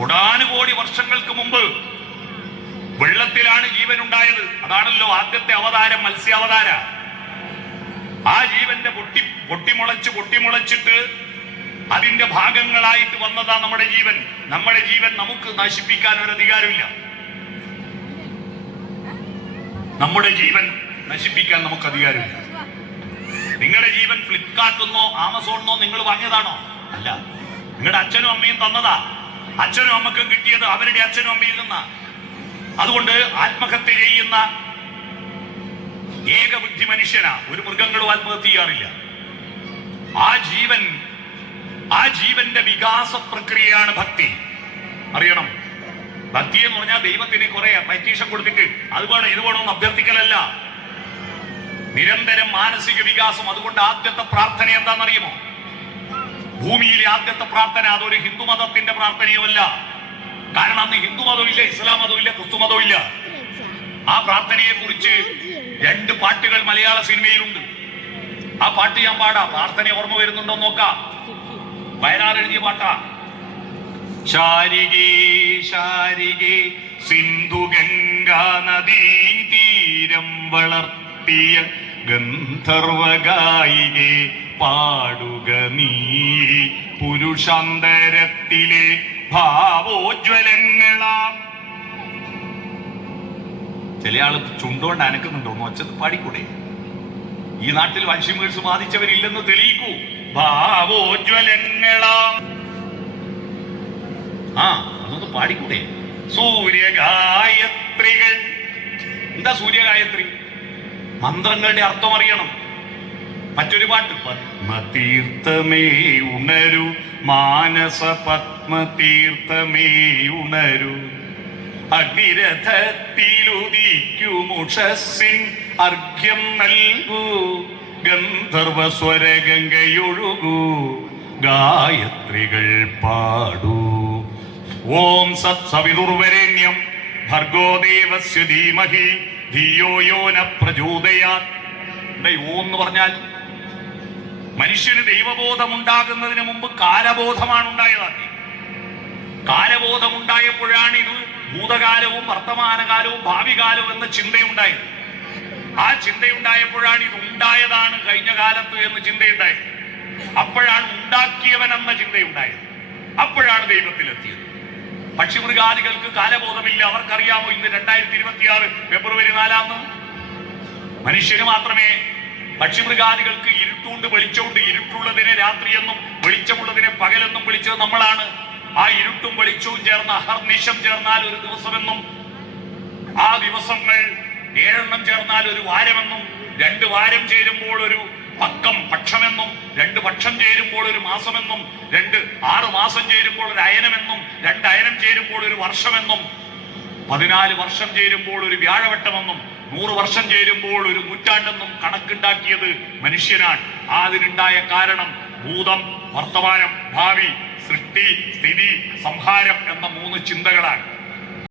കോടാനുകോടി വർഷങ്ങൾക്ക് മുമ്പ് വെള്ളത്തിലാണ് ജീവൻ ഉണ്ടായത്. അതാണല്ലോ ആദ്യത്തെ അവതാരം, മത്സ്യാവതാര. ആ ജീവന്റെ പൊട്ടിമുളച്ചിട്ട് അതിന്റെ ഭാഗങ്ങളായിട്ട് വന്നതാ നമ്മുടെ ജീവൻ. നമ്മുടെ ജീവൻ നമുക്ക് നശിപ്പിക്കാൻ ഒരു അധികാരമില്ല. നമ്മുടെ ജീവൻ നശിപ്പിക്കാൻ നമുക്ക് അധികാരമില്ല. നിങ്ങളുടെ ജീവൻ ഫ്ലിപ്കാർട്ടിന്നോ ആമസോണിന്നോ നിങ്ങൾ വാങ്ങിയതാണോ? അല്ല, നിങ്ങളുടെ അച്ഛനും അമ്മയും തന്നതാ. അച്ഛനും അമ്മക്കും കിട്ടിയത് അവരുടെ അച്ഛനും അമ്മയിൽ നിന്നാ. അതുകൊണ്ട് ആത്മഹത്യ ചെയ്യുന്ന ഏകബുദ്ധി മനുഷ്യനാ. ഒരു മൃഗങ്ങളും ആത്മഹത്യ ചെയ്യാറില്ല. ആ ജീവന്റെ വികാസ പ്രക്രിയയാണ് ഭക്തി. അറിയണം, ഭക്തി എന്ന് പറഞ്ഞാൽ ദൈവത്തിന് കുറെ പരീക്ഷ കൊടുത്തിട്ട് അത് വേണം ഇത് വേണമെന്ന് അഭ്യർത്ഥിക്കലല്ല, നിരന്തരം മാനസിക വികാസം. അതുകൊണ്ട് ആദ്യത്തെ പ്രാർത്ഥന എന്താണെന്നറിയുമോ? ഭൂമിയിലെ ആദ്യത്തെ പ്രാർത്ഥന അതൊരു ഹിന്ദുമതത്തിന്റെ പ്രാർത്ഥനയുമല്ല. കാരണം അന്ന് ഹിന്ദുമതവും ഇല്ല, ഇസ്ലാം മതവും ഇല്ല, ക്രിസ്തു മതവും ഇല്ല. ആ പ്രാർത്ഥനയെ കുറിച്ച് 2 പാട്ടുകൾ മലയാള സിനിമയിലുണ്ട്. ആ പാട്ട് ഞാൻ പാടാം. പ്രാർത്ഥന ഓർമ്മ വരുന്നുണ്ടോ നോക്കാം. വയനാട് എഴുതിയ പാട്ടാ. ശാരികേ ശാരികേ സിന്ധു ഗംഗാ നദീ തീരം വളർത്തിയ ഗന്ധർവഗായികേ പാടുക നീ പുരുഷാന്തരത്തിലെ ഭാവോജ്വലങ്ങളാം. ചില ആള് ചുണ്ടുകൊണ്ട് അനക്കുന്നുണ്ടോ? ഒച്ചത് പാടിക്കൂടെ? ഈ നാട്ടിൽ വൻഷിമേഴ്സ് ബാധിച്ചവരില്ലെന്ന് തെളിയിക്കൂ. ഭാവോജ്വലങ്ങളാം. അതൊന്ന് പാടിക്കൂടെ? സൂര്യഗായത്രികൾ. എന്താ സൂര്യഗായത്രി? മന്ത്രങ്ങളുടെ അർത്ഥം അറിയണം. മറ്റൊരു പാട്ട്, പത്മതീർത്ഥമേ ഉണരു മാനസ പത്മതീർത്ഥമേ ഉണരു അഗ്നിരഥത്തിലുദിക്കുമുഷസ്സിൻ അർഘ്യം നൽകൂ ഗന്ധർവസ്വരഗംഗയൊഴുകൂ ഗായത്രികൾ പാടൂ. ഓം സത്സവിതുർവരേണ്യം ഭർഗോ ദേവസ്യ ധീമഹി ധിയോ യോ ന പ്രചോദയാത്. ഓം എന്ന് പറഞ്ഞാൽ മനുഷ്യന് ദൈവബോധം ഉണ്ടാകുന്നതിന് മുമ്പ് കാലബോധമാണ് ഉണ്ടായതാക്കി. കാലബോധമുണ്ടായപ്പോഴാണ് ഇത് ഭൂതകാലവും വർത്തമാനകാലവും ഭാവി കാലവും എന്ന ചിന്തയുണ്ടായത്. ആ ചിന്തയുണ്ടായപ്പോഴാണ് ഇത് ഉണ്ടായതാണ് കഴിഞ്ഞ കാലത്ത് എന്ന് ചിന്തയുണ്ടായത്. അപ്പോഴാണ് ഉണ്ടാക്കിയവൻ എന്ന ചിന്തയുണ്ടായത്. അപ്പോഴാണ് ദൈവത്തിലെത്തിയത്. പക്ഷിമൃഗാദികൾക്ക് കാലബോധമില്ല. അവർക്കറിയാമോ ഇന്ന് 2026 ഫെബ്രുവരി 4 മനുഷ്യന് മാത്രമേ. പക്ഷിമൃഗാദികൾക്ക് ഇരുട്ടുകൊണ്ട് വെളിച്ചമുണ്ട്. ഇരുട്ടുള്ളതിനെ രാത്രിയെന്നും വെളിച്ചമുള്ളതിനെ പകലെന്നും വിളിച്ചത് നമ്മളാണ്. ആ ഇരുട്ടും വെളിച്ചവും ചേർന്ന അഹർനിശം ചേർന്നാൽ ഒരു ദിവസമെന്നും, ആ ദിവസങ്ങൾ 7 ചേർന്നാൽ ഒരു വാരമെന്നും, 2 വാരം ചേരുമ്പോൾ ഒരു പക്ഷമെന്നും, 2 പക്ഷം ചേരുമ്പോൾ ഒരു മാസമെന്നും, 6 മാസം ചേരുമ്പോൾ ഒരു അയനമെന്നും, 2 അയനം ചേരുമ്പോൾ ഒരു വർഷമെന്നും, 14 വർഷം ചേരുമ്പോൾ ഒരു വ്യാഴവട്ടമെന്നും, 100 വർഷം ചേരുമ്പോൾ ഒരു നൂറ്റാണ്ടെന്നും കണക്കുണ്ടാക്കിയത് മനുഷ്യനാണ്. അതിനുണ്ടായ കാരണം ഭൂതം, വർത്തമാനം, ഭാവി, സൃഷ്ടി, സ്ഥിതി, സംഹാരം എന്ന 3 ചിന്തകളാണ്.